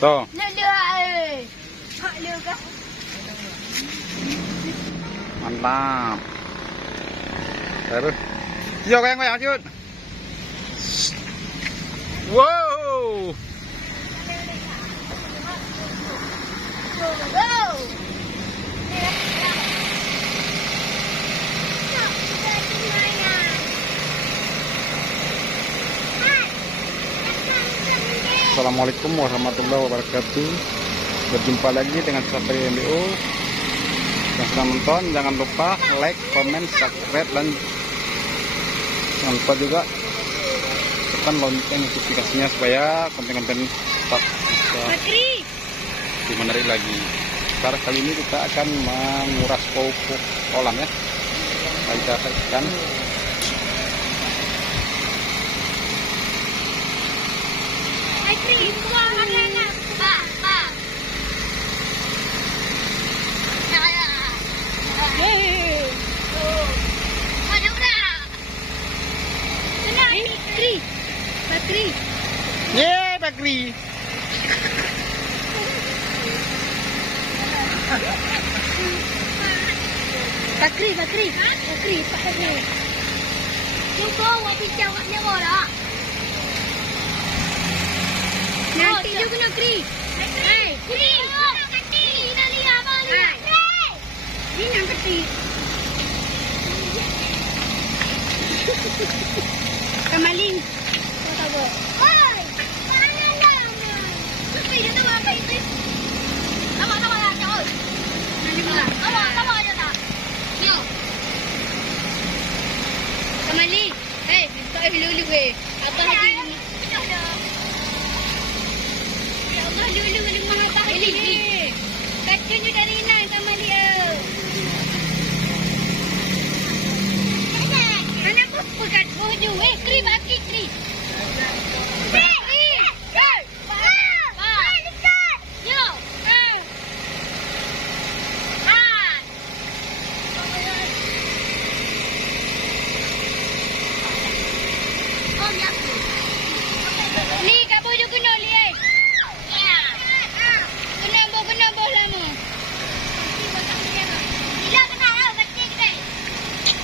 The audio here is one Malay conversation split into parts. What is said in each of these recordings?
Tuh. Mantap. Terus. Yo goyang-goyang Cut. Wow. Assalamualaikum warahmatullahi wabarakatuh. Berjumpa lagi dengan Satria MBO. Yang sudah nonton jangan lupa like, comment, subscribe, dan jangan lupa juga tekan lonceng notifikasinya supaya konten-konten tetap lebih menarik lagi. Sekarang kali ini kita akan menguras pupuk kolam ya. Kita saksikan. Yeay, Bakri. Bakri, Pak Bakri. Tunggu, aku pinjam kat nyawa dah. Nanti juga nak Kri. Hei, Kri. Kri, nak lihat apa lihat? Ini yang kecil. Kemaling. Kau tahu? Hei, mana dah? Tapi dia tahu apa itu? Tahu lah, jauh. Nanti pula. Tahu aja tak? Yo. Kemaling. Hei, tak dulu weh. Apa lagi? Dulu rumah abang ni. Kacanya dari Inan sama dia. Anak apa kat bodoh? Kri baki Kri. Ni kat bodoh kena lihat.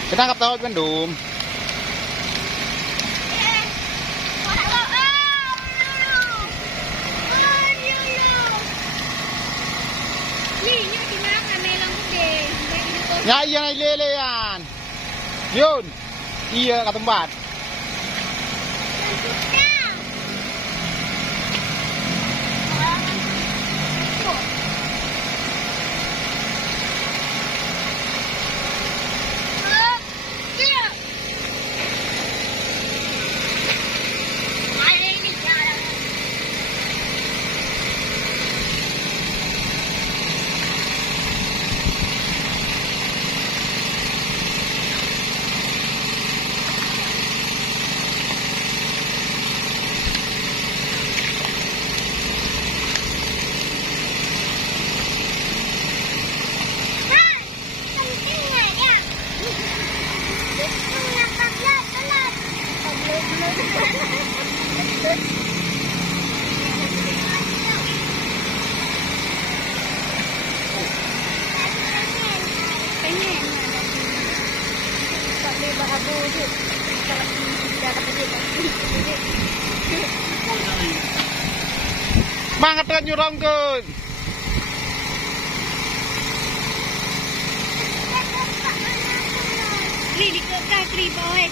Kita angkat tahu Bandung. Ya iya naik lelean. Yun. Iya ke tempat. Mang kata nyurong ke. Kri di kota Kri boy.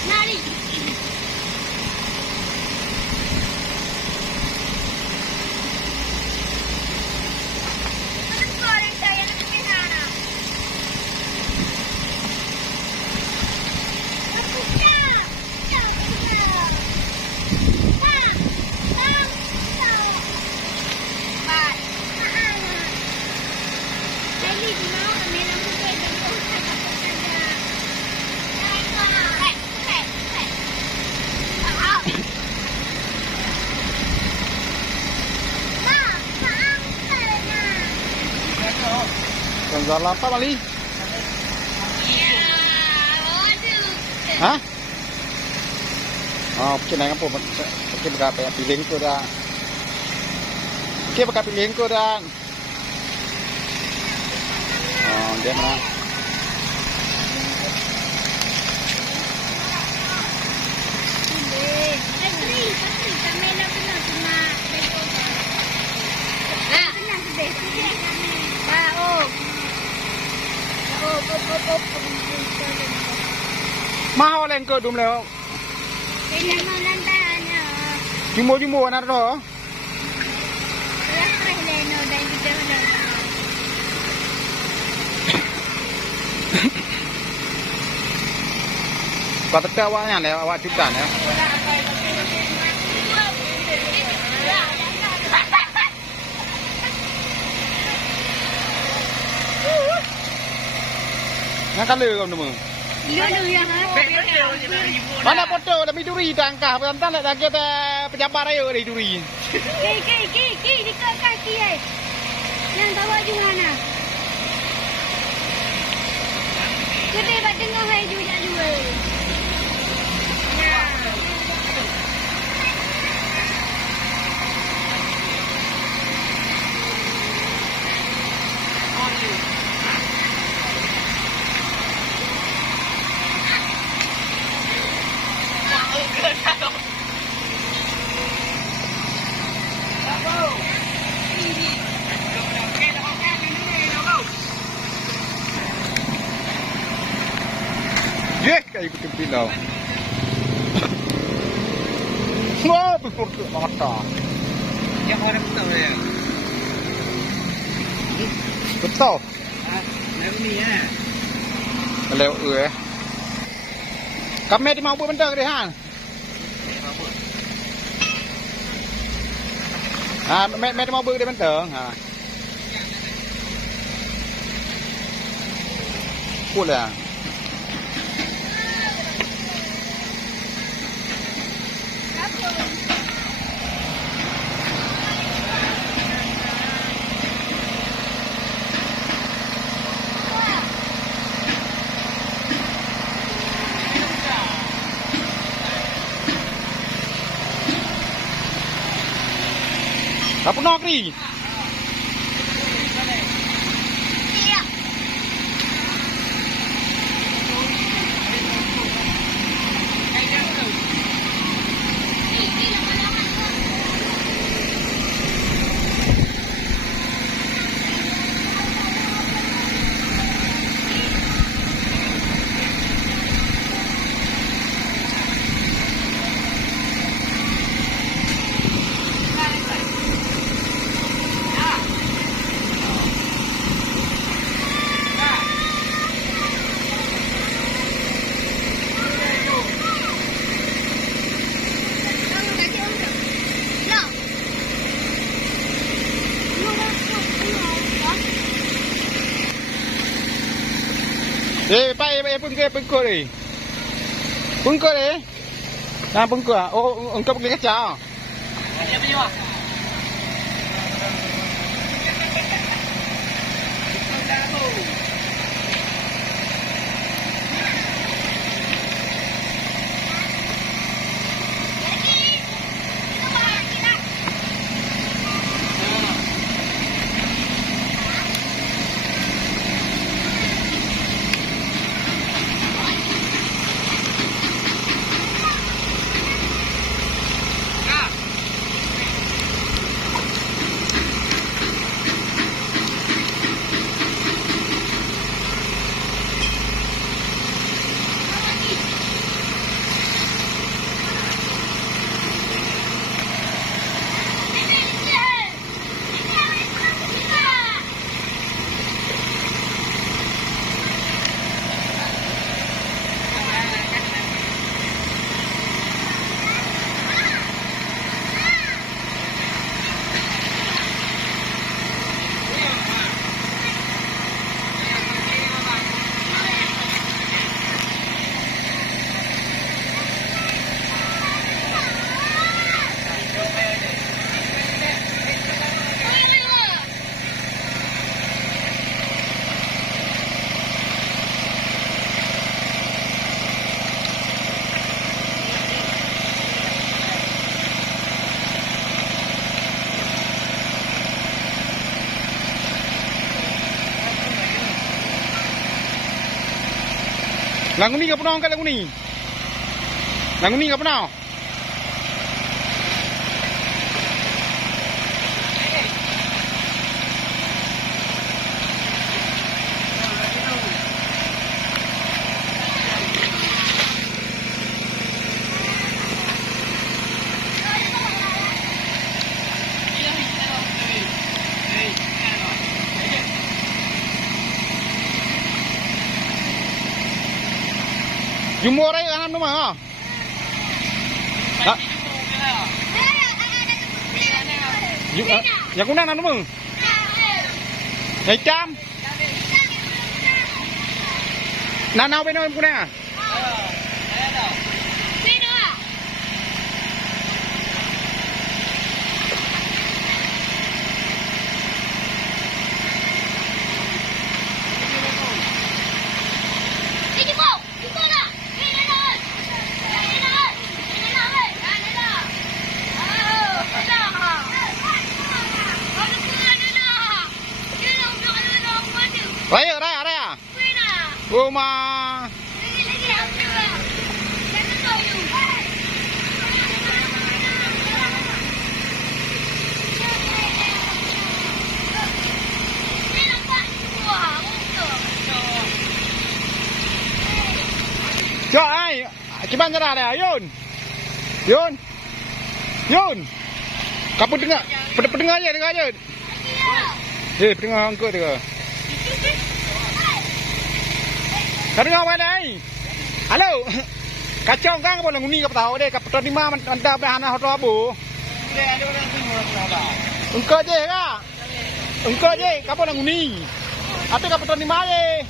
Nari. Gonzalo apa Mali? Aduh. Hah? Oh, cái này các bộ cái bạc bạc bị lính cô ra. Cái bạc bị lính cô ra. Dia mana? Mahal yang kau dum leo. Jumbo anak tu. Kau tak awaknya leh, awak juga ya. Nak kalah kau dulu. Mana foto demi duri tangkah, pentas nak lagi ada pejabat raya dari duri. Ki, dekat kaki ai. Yang bawa di mana? Kita buat tengah hai juga jual. Ye, kayak betul pilau. Wah, betul mata. Yang orang betul ya. Betul. Lalu ni ya. Leo Kami di mau buat benda ke dia? Mẹ mau buat dia benda. Pula. Apa nak ni? Pengkor ni. Pengkor ni. Nah, pengkor. Oh, engkau pergi kacau. Dia punya. Lagu ni ke pernah angkat lagu ni? Lagu ni ke pernah? Jumbo raya anak rumah ha. Tak. Yang kuna anak rumah. Yang jam. Nanau beno yang kuna. Raya. Rumah. Cho ai? Cuman cara ada Yun. Kamu dengar? Pendengar aja. Pendengar angkat dia. Dengar mana ni? Halo. Kacau kan apa lagu ni kau tahu deh. Kau tahu di mana anda berhana hotel abu? Engkau je kah? Engkau je. Kau lagu ni. Apa kau tahu di mana?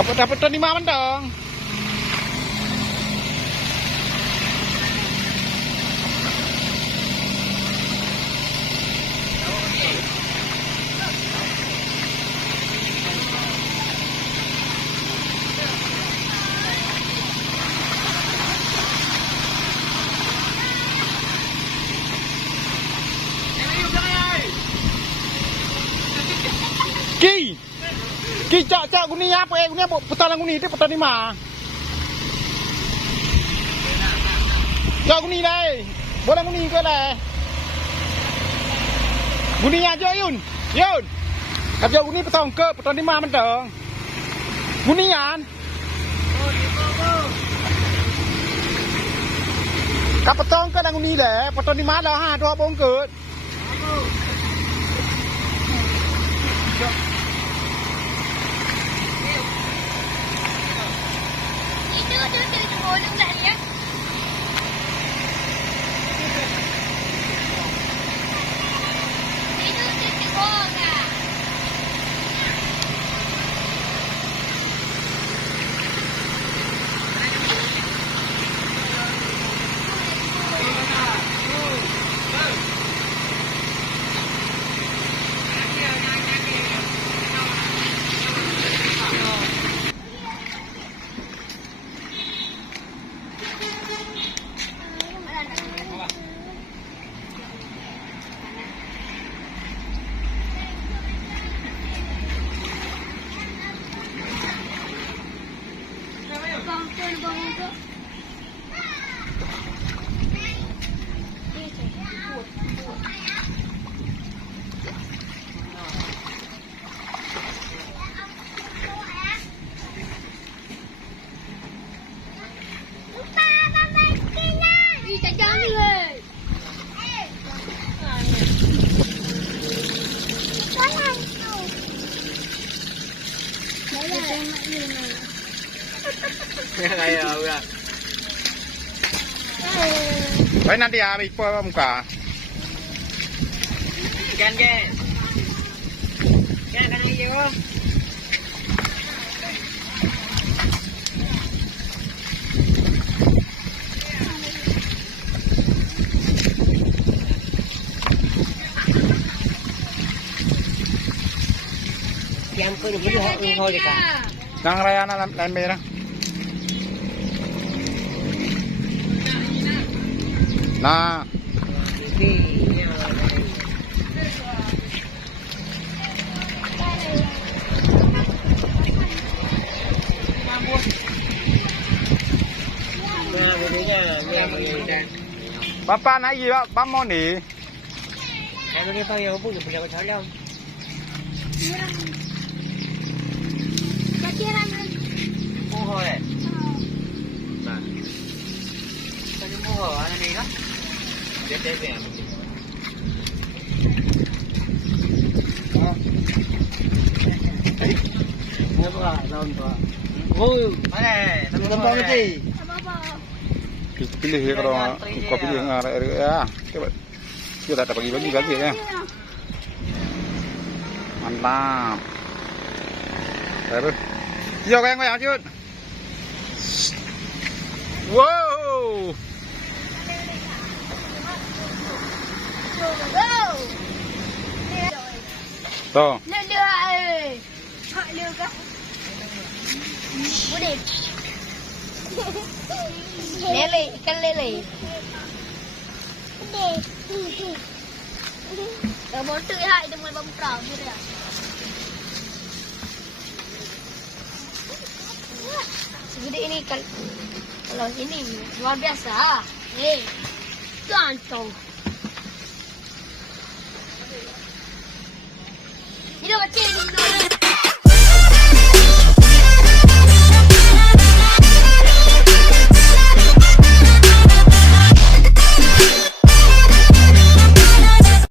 Kau tahu di mana dong? Ki cak guni apa guni putaran guni itu putar 5. Cak guni dai. Boleh guni ke lah. Guni aja Yun. Kerja guni putar ke putar 5 mentang. Gunian. Kap putar ke dan guni dah putar 5 dah ha 2 bong ke. Baik nanti ya, ipo muka. Kan ini yo. Yang pun boleh thôi kan. Nang raya na lain merah. Nah. Dan. Bapak naik Pak mau nih. Kalau dia tahu yang pun dia boleh tahu. Kira-kira Muho eh. Nah. Tadi muho ana ni lah. Dia dia. Ngapa lawan tu? Oh, mana? Tempat mesti. apa-apa. Pilih ya kalau kau pilih yang ya. Coba. Kita tak bagi-bagi ya. Mantap. Terus. Yo goyang-goyang cut. Wow. Tuh. Lele eh. Hak lele ke? Boleh. Lele, ikan lele. Kamu tu ya, itu mulai bamprang gitu ya. Segede ini kalau ini luar biasa. Gantong.